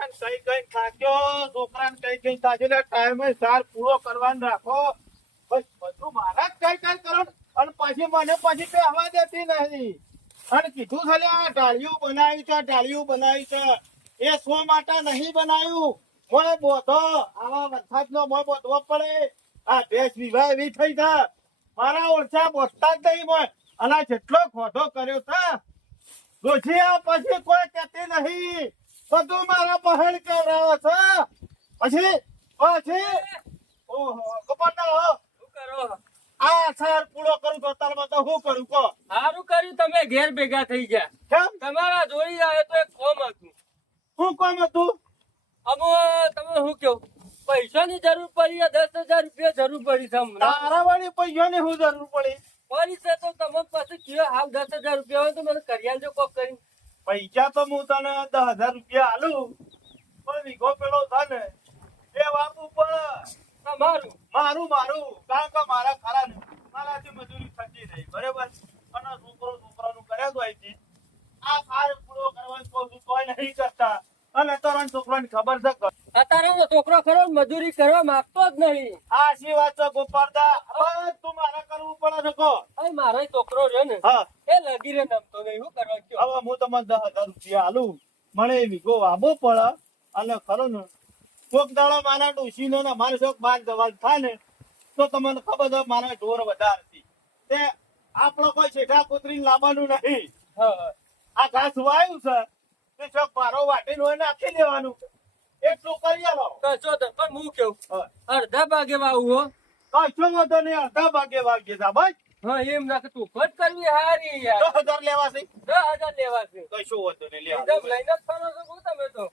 છોકરાને કઈ થાક્યો, છોકરાને કઈ થાક્યો, ટાઈમે સાર પૂરો કરવાનો રાખો. બસ બધું મારા જ કઈ કરો અને પછી મને પછી બેહવા દેતી નહીં. અને કીધું છે આ ઢાળિયું બનાવ્યું છે એ શો માટે નહીં બનાવ્યું. મોય બોધો આવા વરસાદનો મોય બોધવો પડે. આ ભેંસ વિવાહ એવી થઈ છે મારા ઓરછા બોધતા જ નહીં મોય. અને જેટલો ખોટો કર્યો છે ડોશી પછી કોઈ કહેતી નહીં. બધું મારા બહેન કરાવે છે. પછી ઓહો ગોપાલના શું કરો? આ સાર પૂરો કરું તો તારમાં તો શું કરું કહો. સારું કર્યું તમે ઘેર ભેગા થઈ ગયા. કેમ તમારા જોડી આવે તો એક કોમ હતું. શું કામ હતું? અમે તમે શું કેવું પૈસાની જરૂર પડી 10,000 રૂપિયા જરૂર પડી છે હમણાં. તારા વાળી પૈસાની શું જરૂર પડી? પડી છે તો તમે પાસે કયો હાલ 10,000 રૂપિયા હોય તો મને કરી આલજો કોક કરી. પૈસા તો હું તને 10,000 રૂપિયા આલું પણ વીઘો પેલો છે ને એ વાપવું પડે. તમારું મારું કારણ કે મારા ખરા ને મારાથી મજૂરી થતી નહીં બરાબર. અને છોકરાનું કર્યા તો અહીંથી આ સાર પૂરો કરવાનું કહું છું તોય નહીં કરતા. અને તારા છોકરાની ખબર છે કે અત્યારે હું છોકરો ખરો ને મજૂરી કરવા માંગતો જ નહીં. આ શી વાત છે ગોપાલદા? તું મારે કરવું પડે છે કહો. અહીં મારો છોકરો રહ્યો ને હા એ લગી રે નમતો નહીં. શું કરવા કયો? હવે હું તમને 10,000 રૂપિયા આલું મને વીઘો વાવો પડે. અને ખરો ને કોક દાડો મારા ડોશીનો ને મારે શોખ બાર જવાનું થાય ને તો તમને ખબર છે મારા ઢોર વધારતી તે આપણો કોઈ શેઠા કૂતરીને લાવવાનું નહીં. હા આ ઘાસ વાયું છે તે શોખ બારો વાટીને હોય નાખી દેવાનું. એટલું કરી આલો. કશો તો પણ હું કેવું હા. અડધા ભાગે વાવું હો. કશો વાંધો નહીં અડધા ભાગે વાગીએ તા ભાઈ. હા એમ નાખે તું ખત કરવી હારી યાર. 10,000 લેવા છે. 10,000 લેવા છે. કશો વાંધો નહીં લેવા. એકદમ લઈને જ ફરો છો હું તમે તો.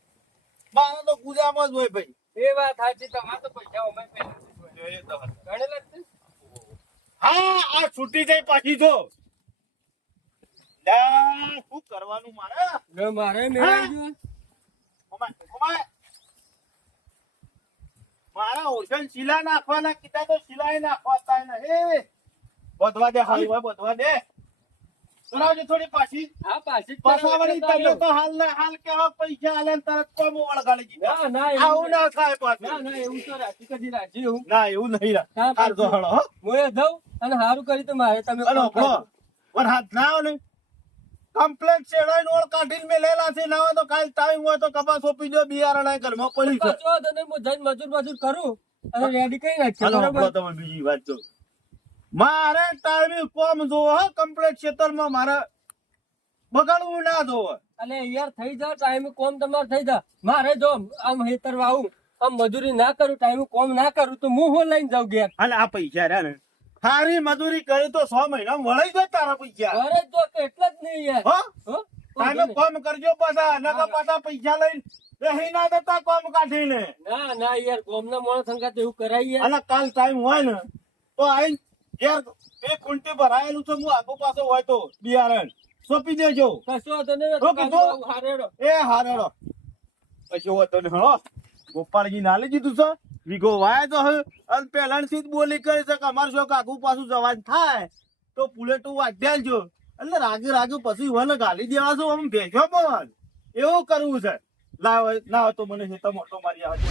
મારો તો ગુજામાં જ હોય ભાઈ. એ વાત સાચી તમારે તો પૈસા અમે પહેલા ગણેલા જ છે. હા આ છૂટી જાય પાછી જો લ્યા, શું કરવાનું મારે? જો મારે મેળવી જો. ઓમાય. મારા ઓરછણ શીલા નાખવાના કીધા તો શીલાય નાખવાતા નહીં. બધવા દે હાલ હોય બધવા દે. સુનાવજો થોડી પાછી. હા પાછી જ પાછાવાળી કરવા તમે તો હાલ ને હાલ કેવા પૈસા હાલે ને તરત કોમ વળગાડી દીધા. ના ના આવું ના થાય પાછું. ના ના એવું તો રાજી કદી રાજી હું. ના એવું નહીં હા, હાર તો હળો હો. હું એ દઉં અને સારું કરી તો મારે તમે અલો કોમ કરો. પણ હાથ ના આવે ને કમ્પ્લેટ શેડાઈ ઓળ કાઢીને મેલેલા છે ના હોય તો કાલ ટાઈમ હોય તો કપાસ સોંપી દો બિયારણ ઘરમાં પડી છે. પાછો તો નહીં, હું જઈને મજૂર કરું અને રેડી કરી નાખીએ હાલો બરાબર. હંભળો તમે બીજી વાત જો મારે ટાઈમે કોમ જોવો હો કમ્પ્લેટ ક્ષેત્રમાં મારે બગાડવું ના જોવે. અને યાર થઈ જા ટાઈમે કોમ તમારે થઈ જા. મારે જો આમ હેતર વાવું આમ મજૂરી ના કરું ટાઈમે કોમ ના કરું તો હું લઈને જાઉં ઘેર. અને આ પૈસા રહ્યા ને સારી મજૂરી કરી તો 6 મહિના વળી જાય તારા પૈસા. ઘરે જ જો કે એટલે જ નહીં યાર. હો હો? ટાઈમે કોમ કરજો પાછા નકર પાછા પૈસા લઈને રહી ના દેતા કોમ કાઢીને. ના ના યાર કોમના મોણસ સંગાત એવું કરાય યાર. અને કાલ ટાઈમ હોય ને તો આઈ ઘેર એક કુંટી ભરાયેલું છે હું આગો પાછો હોય તો બિયારણ સોંપી દેજો. કશો વાંધો નહીં, તો કીધું? હારેડો. એ હારેડો પછી હોતો ને હળો ગોપાલજી ના લઈ દીધું છે વીઘો વાય તો હવે અને પહેલાથી જ બોલી કરી છે કે અમારે શું આગુ પાછું જવાનું થાય તો પુલેટું વાઢ્યા જો એટલે રાગે પછી વન ગાલી દેવા છો આમ ભેજો પણ એવું કરવું છે. લાવ તો મને હેતો મોટો મારી આવે.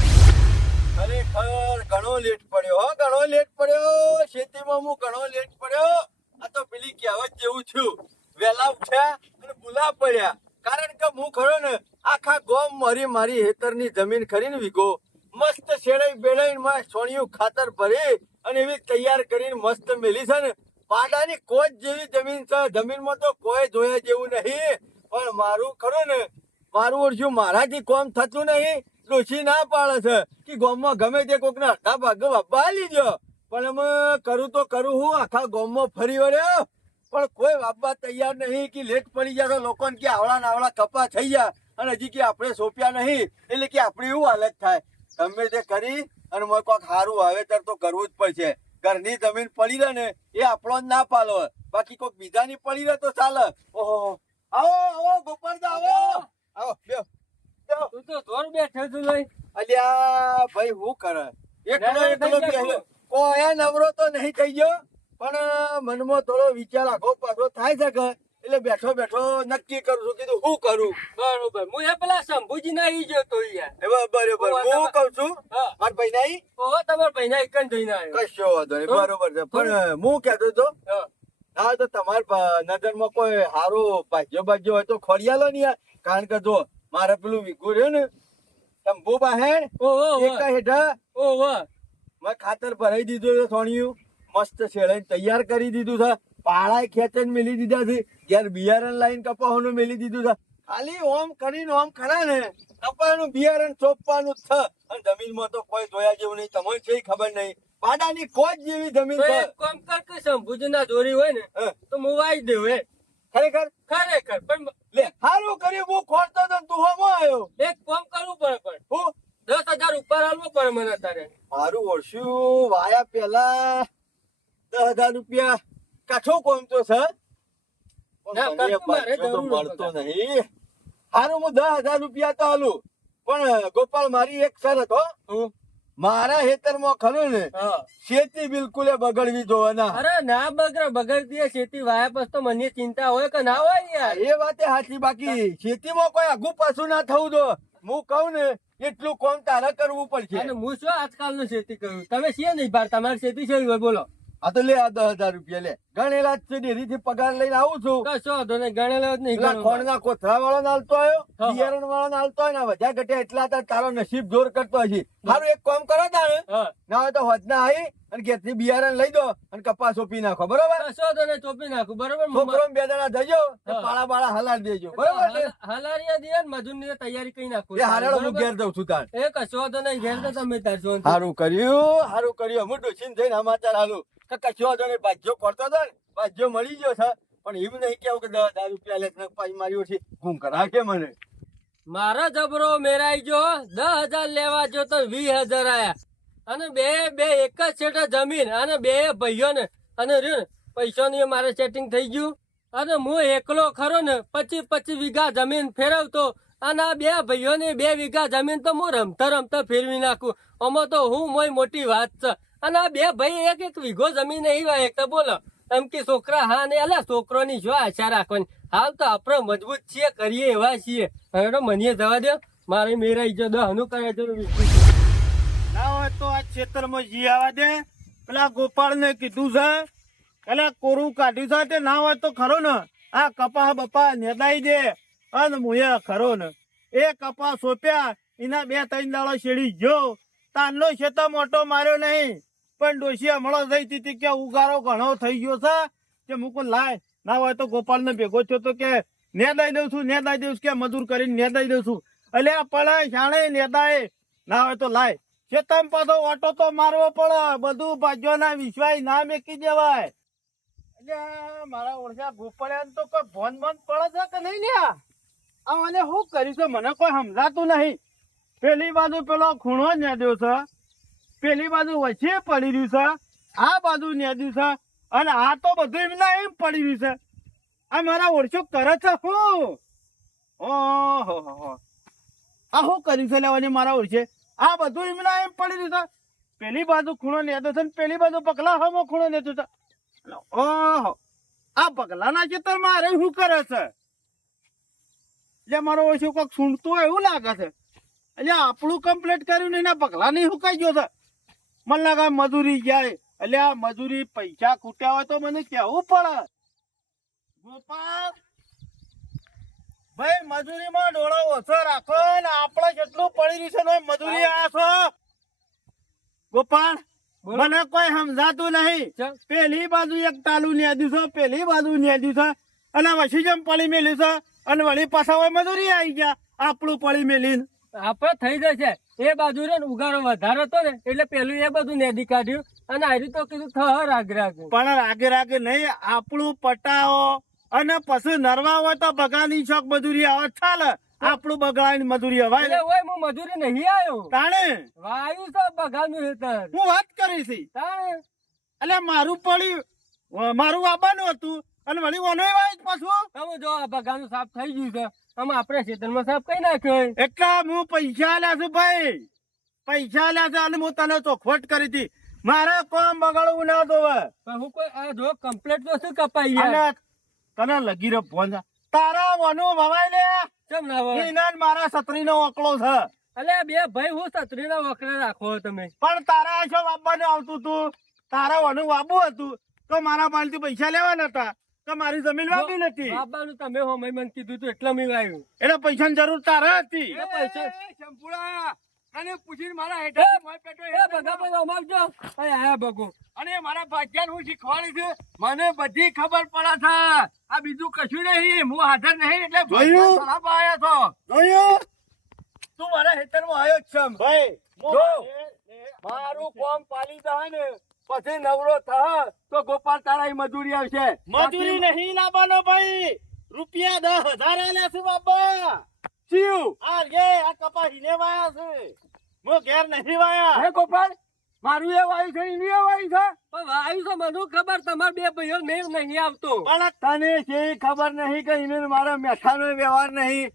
ખરેખર ઘણો લેટ પડ્યો હો, ઘણો લેટ પડ્યો. ખેતીમાં હું ઘણો લેટ પડ્યો. આ તો પેલી કહેવત જેવું થયું, વહેલા ઉઠ્યા અને ભૂલા પડ્યા. કારણ કે હું ખરો ને આખા ગોમ મારી હેતરની જમીન ખરીને વીઘો મસ્ત શેડાઈ બેડાઈ સોણિયું ખાતર ભરી અને એવી તૈયાર કરીને મસ્ત મેલી છે ને. પાડાની કોચ જેવી જમીન છે. જમીનમાં તો કોઈ જોયા જેવું નહીં. પણ મારું ખરું ને મારું ઓળખ્યું મારાથી કોમ થતું નહીં. ડોશી ના પાડે છે કે ગામમાં ગમે તે કોકને અડધા ભાગે વાપા લીધો. પણ અમે કરું તો કરું હું આખા ગામમાં ફરી વળ્યો પણ કોઈ વાપવા તૈયાર નહીં. કે લેટ પડી જાય તો લોકોને કે આવડા નાવડા કપા થઈ ગયા અને હજી કે આપણે સોંપ્યા નહીં એટલે કે આપણી એવું હાલત થાય. ગમે તે કરી અને મને કોઈક સારું વાવેતર તો કરવું જ પડશે. ઘરની જમીન પડી રહે ને એ આપણો જ ના પાલો, બાકી કોઈક બીજાની પડી રહે તો ચાલે. ઓહો આવો ગોપાલદા આવો બેહો. તું તો જોર બેઠો છું લઈ. અલ્યા ભાઈ હું કરે એકલો બેહ્યો. કોઈ નવરો તો નહીં થઈ ગયો પણ મનમાં થોડો વિચાર આખો પાછો થાય છે કે એટલે બેઠો બેઠો નક્કી કરું છું કીધું શું કરું. બરોબર હું એ પેલા શંભુજી ના ઈ ગયો યાર. બરોબર હું કઉ છું હા. મારા ભાઈ નહીં ઓહો તમારા ભાઈ ના એક જોઈને આવ્યો. કશો વાંધો નહીં બરોબર છે પણ હું કેતો હતો હા. હા તો તમારા નજરમાં કોઈ સારું ભાજ્યો હોય તો ખોડિયાલો ને યાર. કારણ કે જો મારે પેલું વિગુ રહ્યું ને શંભુ બાહેર ઓહો એક હેઠા ઓહો મેં ખાતર ભરાઈ દીધું છે સોનિયું મસ્ત શેળાઈને તૈયાર કરી દીધું છે પાળાએ ખેંચીને મેલી દીધા છે ઘેર બિયારણ લાઈન કપાવાનું મેલી દીધું છે ખાલી ઓમ કરીને ઓમ ખરા ને કપાનું બિયારણ ચોપવાનું જ છે અને જમીનમાં તો કોઈ જોયા જેવું નહીં તમને છે ખબર નહીં પાડાની કોચ જેવી જમીન તો છે એક કામ કર કે શંભુજી ના જોરી હોય ને હા. તો હું વાઈ દઉં હે. ખરેખર ખરેખર પણ લે સારું કર્યું હું ખોટતો તો તું હોમો આવ્યો એક કામ કરવું પડે પણ હું 10,000 ઉપર આલવો પડે મને અત્યારે. મારું વર્ષું વાયા પેલા 10,000 રૂપિયા કાઠો કોમ તો છે ના, પણ મને કાઠું મારે પાછો તો જરૂર મળતો નતો. નહીં હારું હું 10,000 રૂપિયા તો આલું પણ ગોપાલ મારી એક શરત હો હું? મારા ખેતરમાં ખરું ને હા. ખેતી બિલકુલ બગડવી જોવે ના અરે ના બગડતી હોય ખેતી વાયા પછી તો મને ચિંતા હોય કે ના હોય યાર. એ વાતે સાચી બાકી ખેતીમાં કોઈ આગુ પાછું ના થવું જો હું કહું ને એટલું કોમ તારે કરવું પડશે અને હું શું આજકાલનું ખેતી કરું તમે છીએ નહીં બાર તમારી ખેતી છે હોય બોલો. આ તો લે આ 10,000 રૂપિયા લે ગણેલા જ છે ડેરી થી પગાર લઈને આવું છું કશો વાંધો નહીં ગણેલો જ નહીં પેલા ગણો. ખોણના કોથળા વાળો નાલતો આવ્યો હા. બિયારણ વાળો નાલતો હોય ને વધ્યા ઘટ્યા એટલા તાર તારો નસીબ જોર કરતો હશે સારું એક કામ કરો તારે હા. ના હોય તો હોજના આવી અને ઘેરથી બિયારણ લઈ દો અને કપાસ સોંપી નાખો બરોબર કશો વાંધો નહીં ચોપી નાખું બરોબર. છોકરો બે દાડા જજો ને હા. પાળા બાળા હલાડ દેજો બરોબર ને? હલારિયા દિયે ને મજૂરની તૈયારી કરી નાખું. એ હારેડો હું બરોબર? ઘેર જઉં છું તાર એ કશો વાંધો નહીં ઘેર તો તમે તાર છો. સારું કર્યું હું ડોસીને જઈને સમાચાર આલું કે કશો વાંધો નહીં ભાજ્યો કરતો હતો ને ભાજ્યો મળી ગયો છે પણ એવું નહીં કેવું કે 10,000 રૂપિયા લે પાછી માર્યો છે ગુમ કરા કે મને મારો જબરો મેરાઈ ગયો 10,000 લેવા જો તો 20,000 આયા અને બે એક જ સેટ જમીન અને બે ભાઈઓ ને અને રહ્યું ને પૈસાની મારે સેટિંગ થઈ ગયું અને હું એકલો ખરો ને 25 વીઘા જમીન ફેરવતો અને આ બે ભાઈઓ ને 2 વીઘા જમીન તો હું રમતા ફેરવી નાખું આમાં તો હું મોય મોટી વાત છે અને આ બે ભાઈ એક વીઘો જમીન નહીં વાય તો બોલો એમ કે છોકરા હા ને અલા છોકરોની શું આશા રાખવાની હાલ તો આપણે મજબૂત છીએ કરીએ એવા છીએ હવે તો મને જવા દો મારે મેરાઈ જો દહનું કરે જરૂર ના હોય તો આ ખેતરમાં જી આવવા દે પેલા ગોપાળ ને કીધું છે પેલા કોરું કાઢ્યું છે તે ના હોય તો ખરો ને આ કપા બપા નેદાઈ દે અને મુએ ખરો ને એ કપા સોપ્યા એના 2-3 દાડો શેડી ગયો તારનો ખેતર મોટો માર્યો નહીં પણ ડોશી હમણો થઈ હતી કે ઉગારો ઘણો થઈ ગયો છે કે મૂકો લાય ના હોય તો ગોપાલ ને ભેગો થયો તો કે નેદાઈ દઉં છું કે મજૂર કરીને નેદાઈ દઉં છું એટલે પણ શાણે નેદાય ના હોય તો લાય ખેતમ પાછો ઓટો તો મારવો પડે બધું ભાજ્યોના વિશ્વાસ ના મેકી દેવાય એટલે મારા ઓળખ્યા ગોપાળ્યા તો કોઈ ભોન બંધ પડે છે કે નહીં લ્યા આ મને શું કર્યું છે મને કોઈ સમજાતું નહીં પેલી બાજુ પેલો ખૂણો નેદ્યો છે પેલી બાજુ વચ્ચે પડી રહ્યું છે આ બાજુ નેદ્યું છે અને આ તો બધું એમના એમ પડી રહ્યું છે આ મારા ઓળખ્યો કરે છે શું ઓહો આ શું કર્યું છે લેવાની મારા ઓળખે આ બધું એમના એમ પડી રહ્યું છે પેલી બાજુ ખૂણો નેતો છે ને પેલી બાજુ પગલા હમો ખૂણો નેતો છે ઓહો આ પગલાના ખેતર મારે શું કરે છે એટલે મારો ઓછું કોઈક સૂંઢતું હોય એવું લાગે છે એટલે આપણું કમ્પ્લીટ કર્યું ને એના પગલા નહીં હુકાઈ ગયો છે મને લાગે મજૂરી જાય એટલે આ મજૂરી પૈસા ખૂટ્યા હોય તો મને કહેવું પડે ગોપાલ ભાઈ મજૂરીમાં ડોળો ઓછો રાખો ને આપણે જેટલું પડી રહ્યું છે ને મજૂરી આ છો ગોપાલ મને કોઈ સમજાતું નહીં પેલી બાજુ એક તાલુ નેદ્યું છે પેલી બાજુ નેદ્યું છે અને વસી જેમ પડી મેલ્યું છે અને વળી પાછા હોય મજૂરી આવી ગયા આપણું પડી મેલીને આપડે થઈ જશે એ બાજુ રે ને ઉગારો વધારે હતો ને એટલે પેલું એ બધું નેદી કાઢ્યું અને આરી તો કીધું થર રાગે પણ રાગે નહીં આપણું પટાવો અને પછી નરવા હોય તો બગાની શોખ મજૂરી આવે ચાલે આપણું બગાડ મજૂરી એટલે હવાય ઓય હું મજૂરી નહીં આવ્યો તાણે વાયુ તો બગાનું હેતર હું વાત કરી છે તાણે એટલે મારું પડી મારું આવવાનું હતું અને વળી ઓનોય વાય પાછું તમે જો આ બગાનું સાફ થઈ ગયું છે અમે આપણે ખેતરમાં સાફ કઈ નાખ્યો એટલે હું પૈસા લ્યા છું ભાઈ પૈસા લ્યા છે અને હું તને ચોખવટ કરી હતી મારે કોમ બગાડવું ના દોવે પણ હું કોઈ આ જો કમ્પ્લેટ તો શું કપાઈ અને તને લગી રહ્યો ફોન છે. તારા વનુ ભવાઈ લે કેમ ના હોય? એના જ મારા છત્રીનો ઓકળો છે. અલ્યા બે ભાઈ હું છત્રીના વખરે રાખો તમે. પણ તારા છો વાપવાનું આવતું તું. તારા વનુ વાબુ હતું તો મારા પાસેથી પૈસા લેવાના હતા તો મારી જમીન વાપી નથી. બાબાનું તમે હોમય મને કીધું તું એટલે મેં આવ્યું. એટલે પૈસાની જરૂર તારે હતી. એ પૈસા શંભુડા તને પૂછીને મારા એ હેઠળ મોય પેટો ભગા પણ અમારજો. અહીં આયા ભગો. અને મારા ભાગ્યાને હું શીખવાડી છે મને બધી ખબર પડે છે આ બીજું કશું નહીં હું હાજર નહીં એટલે જોયું? સલાહ પાયા છો જોયું? તું મારા હેઠળમાં આવ્યો જ છે ભાઈ જો. મારું કોમ પાલી જાય ને પછી નવરો થા તો ગોપાલ તારા મજૂરી આવશે મજૂરી નહીં લાવવાનો ભાઈ. રૂપિયા 10,000 આલ્યા છે બાબા. શિવ આ લે આ કપા હીને વાયા છે. હું ઘેર નહીં વાયા. હે ગોપાલ મારું એ વાયુ છે એનું એ વાયુ છે પણ આવ્યું છે મને ખબર તમારા બે ભાઈઓ મેળ નહીં આવતો. પણ તને છે ખબર નહીં કે એને મારા મેઠાનો વ્યવહાર નહીં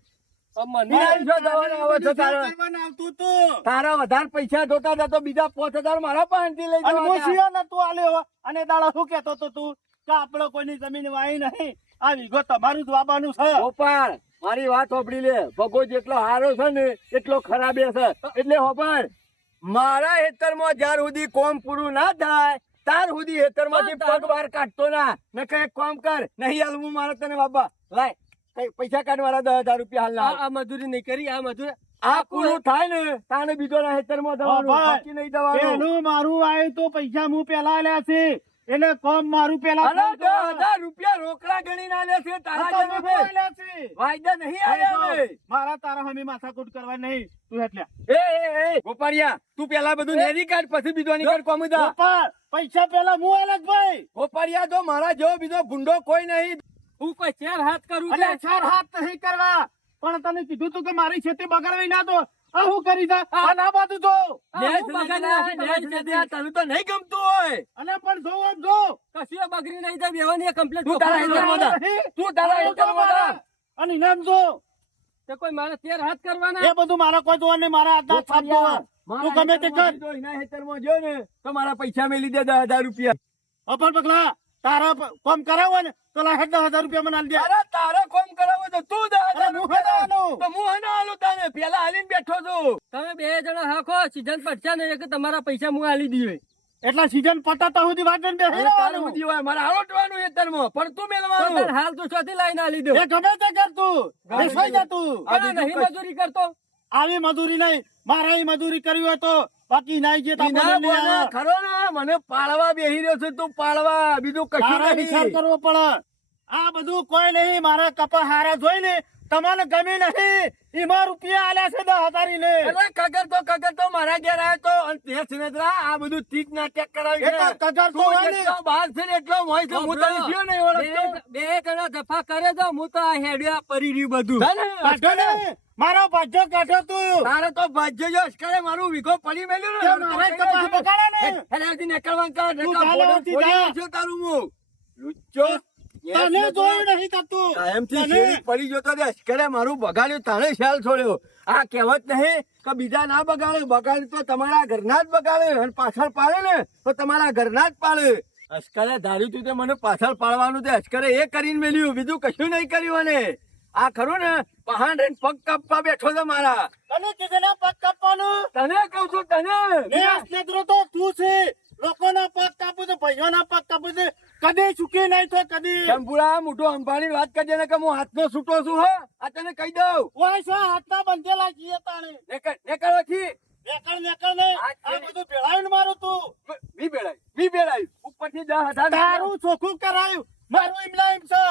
મને મને જો દવાનો આવે છે તારા કરવાનું આવતું તું. તારા વધારે પૈસા જોતા હતા તો બીજા 5,000 મારા પાસેથી લઈ અને હું જવા શિયો નતું આલ્યો. અને દાડા શું કહેતો તો તું કે આપણે કોઈની જમીન વાઈ નહીં. આ વીઘો તમારું જ વાબાનું છે. ગોપાલ મારી વાત સાંભળી લે ભગો જેટલો હારો છે ને એટલો ખરાબ છે એટલે હોપાળ મારા હેતરમાં જ્યાર સુધી કોમ પૂરું ના થાય ત્યાર સુધી હેતરમાંથી પગ બહાર કાઢતો ના ને કઈ કોમ કર નહીં હાલવું મારે તને બાબા લાય કઈ પૈસા કાઢ મારા 10,000 રૂપિયા હાલ ના આ મજૂરી નહીં કરી. આ મજૂરી આ પૂરું થાય ને તાને બીજો ના હેતરમાં દવાનું બાકી નહીં દવાનું પેલું મારું આવ્યું તો પૈસા હું પેલા આલ્યા છે. એટલે કોમ મારું પેલા અરે થયું તો. 10,000 રૂપિયા રોકડા ગણી ના લે છે આ તારા તો જેવા મેં બે. આલ્યા છે. વાયદા નહીં આલ્યા અમે. મારા તારા હમી માથાકૂટ કરવા નહીં. તું એટલે એ ગોપાળિયા તું પેલા બધું નેરી કાઢ પછી બીજો નીકળ કોમુદા ગોપાલ, પૈસા પેલા હું આલ્યા છે ભાઈ. ગોપાળિયા જો મારા જેવો બીજો ભૂંડો કોઈ નહીં હું કોઈ ચાર હાથ કરું અલ્યા ચાર હાથ નહીં કરવા. પણ તને કીધું તું કે મારી ખેતી બગાડવી ના તો આ હું કરી જા. આ ના બાજુ જો. તને તો નહીં ગમતું હોય અને પણ જો આમ જો. કશું બગડી નહીં થાય બેવાની કમ્પ્લેટ તું તારા હેતરમાં જા. તું તારા હેતરમાં જા. અને ઇનામ જો. તો કોઈ મારે ચાર હાથ કરવાના. એ બધું મારા કોઈ જોવા નહીં. મારા હાથ છાપ જોવા. તું ગમે તે કર. જો એના હેતરમાં જો ને તો મારા પૈસા મેલી દે 10,000 રૂપિયા અપર પગલા તારા કોમ કરાવો ને તો લાખ 10,000 રૂપિયા મને આલી દે. અરે તારો કોમ કરાવો તો તું 10,000 અરે હું હેડાવાનું. તો હું હના આલું તને પેલા હાલીને બેઠો છું તમે બે જણા હાખો સીઝન પડશે ને કે તમારા પૈસા હું આલી દઈએ. એટલા સીઝન પટાતા સુધી વાટન બે હવે તારું બધી હોય મારે હાલોટવાનું હેતરમાં પણ તું તો મેલવાનું તાર હાલ તું ચોથી લાઈને આલી દો. એ ગમે તે કર તું. બેસાઈ જા તું. પણ આ નહીં મજૂરી કરતો. આવી મજૂરી નહીં. મારા ઈ મજૂરી કરવી હોય તો બાકી નાઈ જે ઈ ના બોલે, ખરો ને મને પાળવા બેહી રહ્યો છે તું પાળવા બીજું કશું વિચાર નહીં કરવો પડે. આ બધું કોઈ નહીં. મારા કપા હારા જોઈ ને તમને ગમી નહીં. એમાં રૂપિયા આલ્યા છે 10,000 ને. અરે કગર તો મારા ઘેર આવ્યો તો અને તે સિનેદ્રા આ બધું તીક નાટક કરાવી એ તો કગર તો હોય ને. એટલો બહાર છે ને એટલો મોય છે હું તને થયો નહીં ઓળખતો બે જણા જફા કરે તો હું તો આ હેડ્યા પરી રહ્યું બધું. કાઢો ને. મારો ભાજ્યો કાઢો તું. તારે તો ભાજ્ય જો અશ્કરે મારું વીઘો પડી મેલ્યું તે મારા કપા બગાડે ને. હેરાથી નીકળવાનું કર તું નકર ચાલે ફોડો આવતી ફોડી જા. નાખ્યો તારું હું લુચ્ચો તને જોયું નહીં થતું. કાયમથી તને- શેરી પડી જતો તે અશ્કરે મારું બગાડ્યું તાણે ખ્યાલ છોડ્યો આ કહેવત નહીં કે બીજા ના બગાડે બગાડે તો તમારા ઘરના જ બગાડે અને પાછળ પાડે ને તો તમારા ઘરના જ પાડે અશ્કરે ધાર્યું તું તે મને પાછળ પાડવાનું તે અશ્કરે એ કરીને મેલ્યું બીજું કશું નહીં કર્યું અને આ ખરું ને પહાણ રહીને પગ કાપવા બેઠો છે મારા તને કીધેલા પગ કાપવાનું. તને કહું છું તને ને આ ક્ષેત્રો તો તું છે. લોકોના પગ કાપું છે, ભાઈઓના પગ કાપું છે. કદી ચૂકી નહીં તો કદી. શંભુડા મોટું અંબાણી વાત કરજે ને કે હું હાથનો છૂટો છું હો આ તને કહી દઉં ઓય છે હાથના બંધેલા છીએ તાણે. નેકળ વખી નેકળ નહીં. આ બધું ભેળાવીને મારું તું. વી બેડાય ઉપરથી 10,000 તારું ચોખ્ખું કરાયું. મારું એમના એમ છે.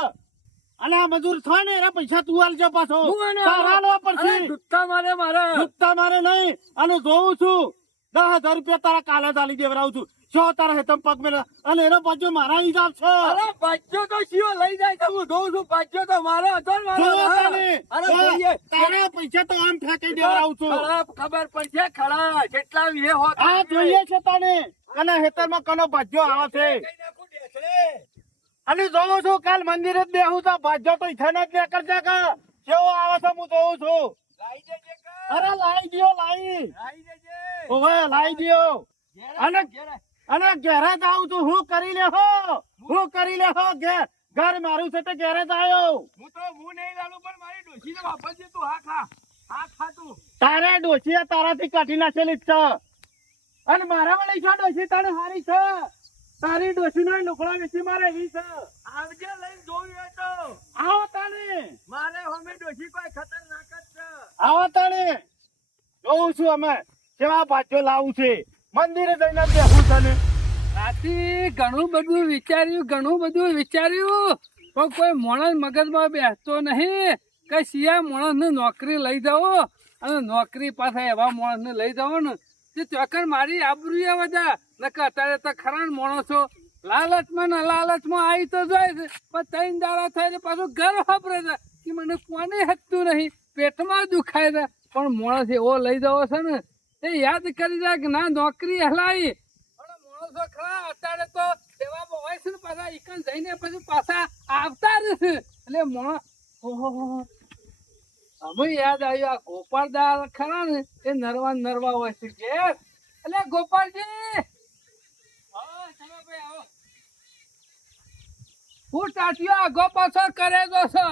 અને આ મજૂર થાય ને એના પૈસા તું આલજે પાછો. તારા આલવા પડશે. દુત્તા મારે મારા ચૂકતા મારે નહીં. અને જોઉં છું 10,000 રૂપિયા તારા કાલે જ આલી દેવરાવું છું. શું તારા હેતમ પગ મેળા અને એનો પાછો મારા હિસાબ છે. અરે પાછો તો શિયો લઈ જાય તો હું જોઉં છું પાછો તો મારો હતો ને મારો. જો હા. તને. અરે જોઈએ. તારા પૈસા તો આમ ફેંકી દેવરાવું છું. ખરા ખબર પડશે ખરા કેટલા વીએ હોત આ જોઈએ છે તને. કના હેતરમાં કનો ભાજ્યો આવે છે. કઈ નાખું ડેસરે. અને જોઉં છું કાલ મંદિરે જ બેહું તો ભાજ્યો તો ઇથાને જ નીકળશે કે કેવો આવે છે હું જોઉં છું. લાઈ દેજે કા. અરે લાઈ દ્યો લાઈ. લાઈ દેજે. ઓવે લાઈ દ્યો. ઘેરે, અને ઘેરે. અને ઘેરે જ આવું છું. હું કરી લે હો ઘેર ઘર મારું છે તે ઘેરે જ આવ્યો. હું નહીં લાડું પણ મારી ડોશીને વાપરજે તું. હા ખા તું. તારે ડોશીએ તારાથી કાઢી નાખેલી જ છે. અને મારા વળી છે ડોશી તને હારી છે. તારી ડોશીનો લુગડો વેચી મારે એવી છે. આવજે લઈને જોયું હોય તો. આવો તાણે. મારે હમે ડોશી કોઈ ખતરનાક જ છે. આવો તાણે. જોઉં છું અમે કેવા પાછો લાવું છે. મંદિરે જઈને બેસું છે ને. આથી ઘણું બધું વિચાર્યું પણ કોઈ માણસ મગજમાં બેસતો નહીં કે સિયા માણસને નોકરી લઈ જાઓ અને નોકરી પાછા એવા માણસને લઈ જાઓ ને તે ચોકર મારી આબરૂ બધા નકર અત્યારે તો ખરા ને માણસો લાલચમાં ને લાલચમાં આવી તો જાય છે પણ ત્રણ દાડા થાય ને પાછું ઘર વાપરે છે કે મને કોને હકતું નહીં પેટમાં દુખાય છે પણ માણસ એવો લઈ જવો છે ને તે યાદ કરી જાય કે ના નોકરી હલાવી માણસો ખરા અત્યારે તો સેવામાં હોય છે ને પાછા ઈકન જઈને પછી પાછા આવતા રહેશે એટલે માણસ અમે યાદ આવ્યું આ ગોપાળદાર ખરા ને એ નરવા હોય છે કે એટલે ગોપાળજી હા ચલો ભાઈ આવો હું ટાટિયો આગો પાછો કરે જો છો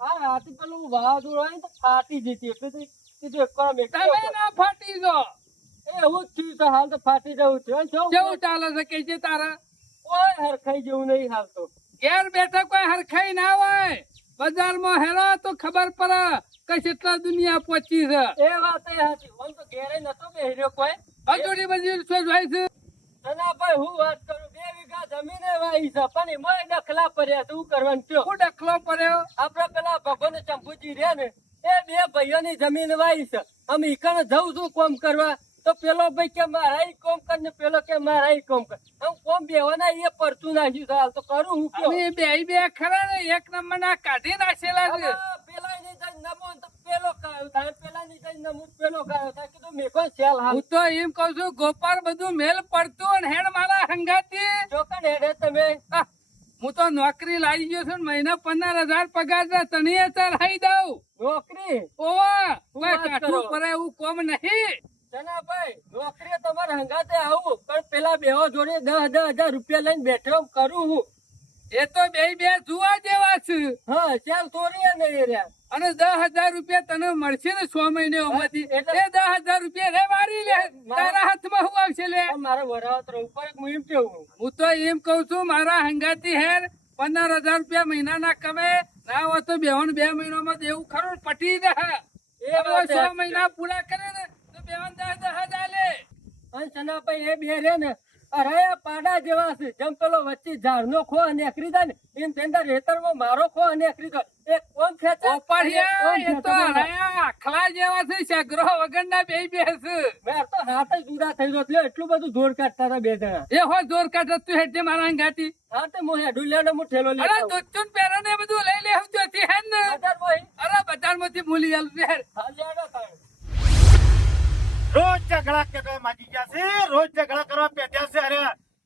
હા રાતે પેલું વાવાઝોડું હોય ને તો ફાટી જતી એટલે તો કીધું એક વાર મેં તમે ના ફાટી જો એવું જ થયું છે હાલ તો ફાટી જવું છે કેવું ચાલે છે કે છે તારા કોઈ હરખાઈ જેવું નહીં હાલ તો ઘેર બેઠા કોઈ હરખાઈ ના હોય બજારમાં હેરો તો ખબર પડે કે કેટલા દુનિયા પહોંચી છે એ વાત એ સાચી ઓમ તો ઘેરે નતો બેહર્યો કોઈ હજુરી બધી શું જોઈ છે ના ભાઈ હું વાત કરું 2 વીઘા જમીને વાઈ છે પણ એમાં ડખલા પડ્યા છે શું કરવાનું કયો હું ડખલો પડ્યો આપડે પેલા ભગવાન ચંપુજી રે ને એ 2 ભાઈઓની જમીન વાઈ છે અમે ઈકણ જઉં છું કોમ કરવા તો પેલો ભાઈ કે મારા ઈ કોમ કર ને પેલો કે મારા ઈ કોમ કર હું કોમ બેવાના એ પરતું નાખ્યું છે હાલ તો કરું હું કયો અમે બે ખરા ને એક નંબર ના કાઢી નાખેલા છે પેલા ની જઈ નમો તો પેલો કાયો થાય પેલા ની જઈ નમો પેલો કાયો થાય કીધું મેકો સેલ હાલ હું તો એમ કઉ છું ગોપાલ બધું મેલ પડતું અને હેડ મારા હંગાતી ચોકન હેડે તમે હું તો નોકરી લાવી ગયો છું ને મહિના 15,000 પગાર છે તને લાવી દઉં નોકરી ઓવા હું કોઈ વાત કાઠું કરો. પડે એવું કોમ નહીં જનાભાઈ નોકરી તમારા હંગાતે આવું પણ પેલા બેહો જોડે 10,000 રૂપિયા લઈને બેઠો કરું હું એ તો બે જોવા જેવા છે હા ચાલ તોરી નહીં રહ્યા અને 10,000 રૂપિયા તને મળશે ને 6 મહિને માંથી એ એટલે- 10,000 રૂપિયા રે મારી લે તારા હાથમાં હું આવશે લે પણ મારે વરાવત ઉપર એક હું એમ કેવું હું તો એમ કઉ છું મારા હંગાતી હેર 15,000 રૂપિયા મહિનાના કમે ના હોય તો 2 મહિનામાં દેવું ખરું ને પટી જાય એ વાત 6 સાચી. મહિના પૂરા કરે ને તો 10,000 લે અને સનાભાઈ એ બે રે ને અરે આ પાડા જેવા છે જેમ પેલો વચ્ચે ઝાડનો ખો નીકળી જાય ને એમ તેના રેતરમાં મારો ખો નીકળી જાય એક કોણ ખેંચે ઓપાડિયા અને એ કોણ તો ખેંચે મારે. હરાયા આખલા જેવા છે સગરો વગરના બે છે મેં તો હાથ જ જુદા થઈ ગયો એટલે એટલું બધું જોર કાઢતા હતા બે જણા એ હો જોર કાઢ તું હેઠે મારા હંગાતી હા તો હું હેડું લેડો હું ઠેલો અરે લેતો આવું. દોચુન પહેરો ને બધું લઈ લે હું જોતી હે ને બજારમાં અરે બજારમાંથી ભૂલી આલું છે હેર. હા લેડો તાણ. રોજ ઝઘડા કરવા માંગી ગયા છે. રોજ ઝઘડા કરવા પેટ્યા છે. અરે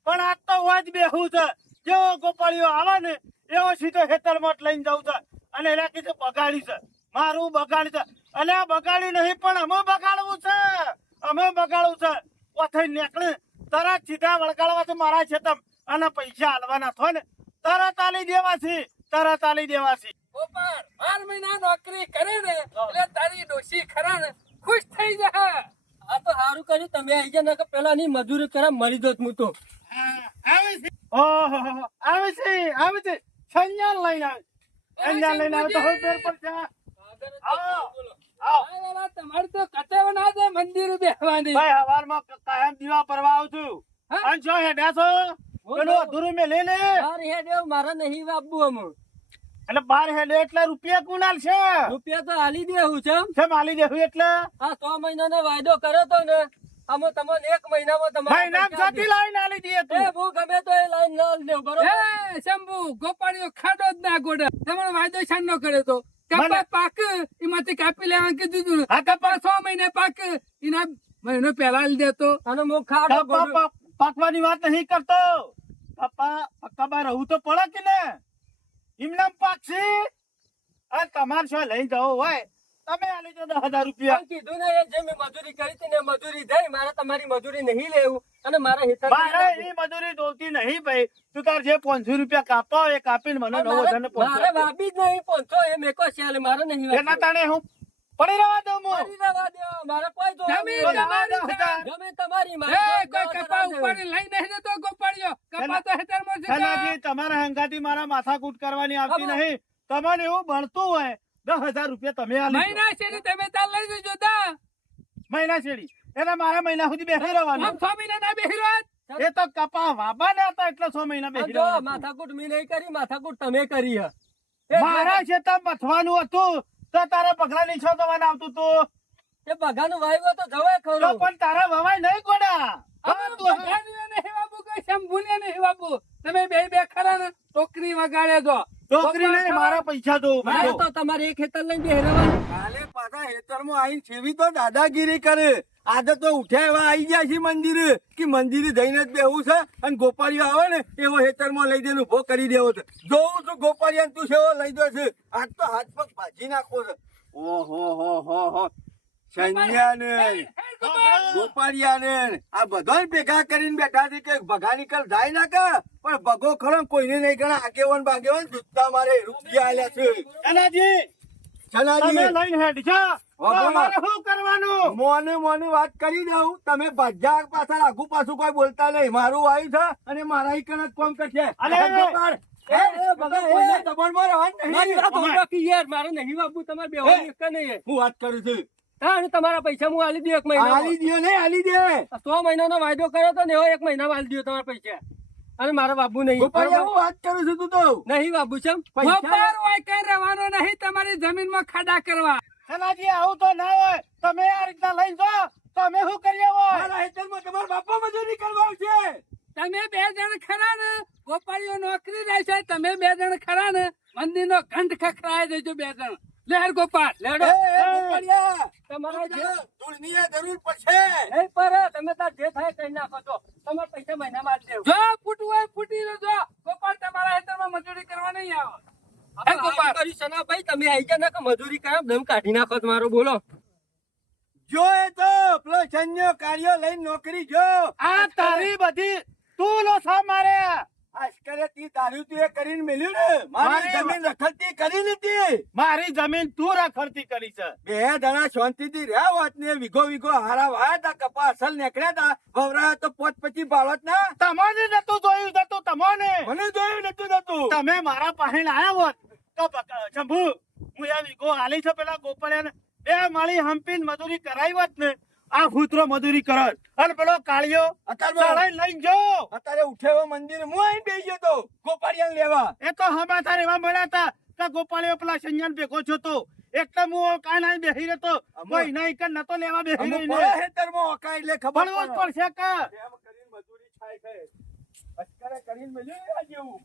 પણ આજ તો વાજ બેહું છે. જેવો ગોપાળીઓ આવે ને એવો સીધો ખેતરમાં જ લઈને જવું છે. અને એને કીધું બગાડી છે. મારું બગાડી છે. અને આ બગાડી નહીં પણ અમે બગાડવું છે. અમે બગાડવું છે. ઓથઈ નીકળે તરત સીધા વળગાડવા છે મારા ખેતમ અને પૈસા હાલવાના થો ને તરત આલી દેવા છે. તરત આલી દેવા છે. ગોપાલ 12 મહિના નોકરી કરે ને એટલે તારી ડોશી ખરા ને ખુશ થઈ જા આ તો સારું કર્યું તમે આવી ગયા નકર પેલા ની મજૂરી કરવા મરી દોત હું તો આવે છે. ઓહો આવે છે. આવે છે. સંજાન લઈને આવે. સંજાન લઈને આવે તો હવે પેર પર છે. આવો. આવો. તમારે તો કટાવ ના દે મંદિર બેહવાની ભાઈ હવારમાં કાયમ દીવા પરવા આવું છું. હા? અને જો હેડ્યા છો પેલું અધૂરું મેં લઈ લે બાર હેડે મારે નહીં વાપવું અમુક એટલે 12 હેડે એટલે રૂપિયા કુણાલ છે. રૂપિયા તો હાલી દેવું છે એમ. છે માલી દેવું એટલે આ 6 મહિનાનો વાયદો કર્યો તો ને અમે તમને 1 મહિનામાં ભાઈ નામ તમારે સાથી લાવીને આલી દઈએ એ તું. હું ગમે તો એ લાઈન ના લેવું બરોબર એ શંભુ ગોપાળીઓ ખાડો જ ના ગોડે તમારો વાયદો શાન નો કર્યો તો કપાસ પાક એમાંથી કાપી લેવાનું કીધું તું. હા, કપાસ. 6 મહિને પાક એના મહિનો પહેલા લઈ દેતો અને હું ખાડો કપા ગોળું. પાકવાની વાત નહીં કરતો. કપા રહું તો પડે કે ને એમનામ પાકશે. અને તમારે શું લઈને જવો હોય તમે આલી દો 10,000 રૂપિયા. પણ કીધું ને એ જે મેં મજૂરી કરી હતી ને એ મજૂરી થઈ. મારે તમારી મજૂરી નહીં લેવું અને મારા હેઠળ મારે એની મજૂરી જોતી નહીં ભાઈ. તું તાર જે 500 રૂપિયા કાપવા હોય એ કાપીને મને 9,000 ને 500 મારે વાપી જ નહીં પહોંચો એ મેકો છે મારે નહીં એના વાપી. તાણે હું પડી રહેવા દઉં હું. મારી રહેવા દ્યો. મારે કોઈ જોવાનું જમીન નહીં. તમારી છે. જમીન તમારી એ મારી કોઈ કપા ઉપાડી લઈ નહીં જતો ગોપાળિયો. કપા તો હેતરમાં છે. સનાજી તમારા હંગાથી મારા માથાકૂટ કરવાની આવતી હવે. નહીં. તમને એવું ભણતું હોય 10,000 રૂપિયા તમે આલી દો. મહિના શેરી તમે તાર લઈ જજો તા. મહિના છેડી એટલે મારા મહિના સુધી બેસી રહેવાનું. આમ 6 મહિના ના બેહી રહ્યો. એ તો કપા વાબાના હતા એટલે 6 મહિના આ બેસી જો રહેવાનું. માથાકૂટ મેં નહીં કરી માથાકૂટ તમે કરી હે. એ મારા ખેતર મથવાનું હતું તો તારા પગલા નીચો દવાના આવતું હતું. એ બગાનું વાયવો તો જવાય તો ખરું. પણ તારા વવાય નહીં ગોડા. અમે બધાને નહીં બાપુ, કોઈ શંભુને નહીં બાપુ. તમે બે ખરા ને ટોકરી વગાડે જો. છોકરી નહીં મારા પૈસા દો. મારે તો તમારે એક ખેતર લઈને બેહી રહેવાનું. કાલે પાછા હેતરમાં આવીને સેવી તો દાદાગીરી કરે. આજે તો ઉઠ્યા એવા આવી ગયા છે મંદિરે કે મંદિરે જઈને જ બેહવું છે અને ગોપાળિયો આવે ને એવો હેતરમાં લઈ જઈને ઉભો કરી દેવો છે. જોઉં છું ગોપાળિયા તું સેવો લઈ દો છે. આજ તો હાથ પગ ભાજી નાખો છે. ઓહો સંજ્ઞાને ગોપાળિયાને આ બધા ભેગા કરીને બેઠા છે કે ભગા નીકળ જાય ના કે પણ ભગો ખરો કોઈને નહીં ગણા. આગેવાન બાગેવાન જુત્તા મારે રૂપિયા આલ્યા છે. અનાજી તમે છનાજી લઈને હેડ છો. તો અમારે શું કરવાનું? મોને વાત કરી દઉં. તમે ભજા પાછળ આગુ પાછું કોઈ બોલતા નહીં. મારું આવ્યું છે અને મારા ઈ કણક કોમ કરશે. અલે, કોઈને દબાણમાં રહેવાનું નહીં. મારી વાત સાંભળો કે યાર મારે નહીં બાપુ તમારે બેહવાનું એક નહીં. હું વાત કરું છું. હા અને તમારા પૈસા હું આલી દઉં એક મહિના. આલી દ્યો નહીં આલી દે. 100 મહિનાનો વાયદો કર્યો તો ને એવો એક મહિનામાં આલી દઉં તમારા પૈસા. અને મારા બાબુ નહીં. ગોપાળિયા હું વાત કરું છું તું તો. નહીં બાબુ છે ગોપાળ હોય કઈ રહેવાનો નહીં તમારી જમીનમાં ખાડા કરવા. સનાજી આવું તો ના હોય. તમે આ રીતના લઈને જો તો અમે શું કરીએ હોય? મારા હેતરમાં તમારા બાપા મજૂરી કરવા આવશે. તમે 2 જણ ખરા ને ગોપાળીઓ નોકરી રહેશે. તમે 2 જણ ખરા ને મંદિરનો ઘંટ ખખડાય દેજો 2 જણ. લેર ગોપાળ લેડો. ગોપાળિયા તમારા જે ધૂળની એ જરૂર પડશે. નહીં પર તમે તાર જે થાય કઈ નાખો છો. તમારા પૈસા મહિનામાં આલી દેવું. જો ફૂટવું હોય ફૂટી જો. ગોપાળ તમારા હેતરમાં મજૂરી કરવા નહીં આવે. આ ગોપાલ કરી સનાભાઈ તમે આઈ જા કે મજૂરી કરો દમ કાઢી નાખો તમારો બોલો. જો એ તો પેલો સૈન્ય કાર્ય લઈને નોકરી જો. આ તારી બધી તું લોસા મારે. આશ્ચર્ય તી તારું તું એ કરીને મેલ્યું ને. મારી જમીન રખડતી કરી નથી. મારી જમીન તું રખડતી કરી છે. 2 જણા શાંતિથી રહ્યા હોત ને વીઘો હારા વાયા તા કપા અસલ નીકળ્યા તા વવરાયા તો પોત પછી બાળત ના. તમને નતું જોયું જતું તમને. મને જોયું નતું થતું. તમે મારા પાસે આયા હોત તો શંભુ હું આ વીઘો હાલી છે પેલા ગોપાળિયાને 2 માળી હંપીને મજૂરી કરાવી હોત ને આ ભૂતરો મજૂરી કરત અને પેલો કાળિયો અત્યારે લઈને જો. અત્યારે ઉઠેવો મંદિર હું આઈને બેસી ગયો તો ગોપાળિયાને લેવા. એ તો હમાથાર એવા મળ્યા હતા કે ગોપાળિયો પેલા સંજ્ઞાન ભેગો છો તો એટલે હું કાન આઈ બેહી રહેતો. કોઈ નહીં કે નતો લેવા બેહી અમુક રહીને. બળો હેતરમાં ઓકાય એટલે ખબર ભણવું જ પડે. પડશે કે એમ કરીને મજૂરી થાય છે. અત્યારે કરીને મેલ્યું ને આ જેવું.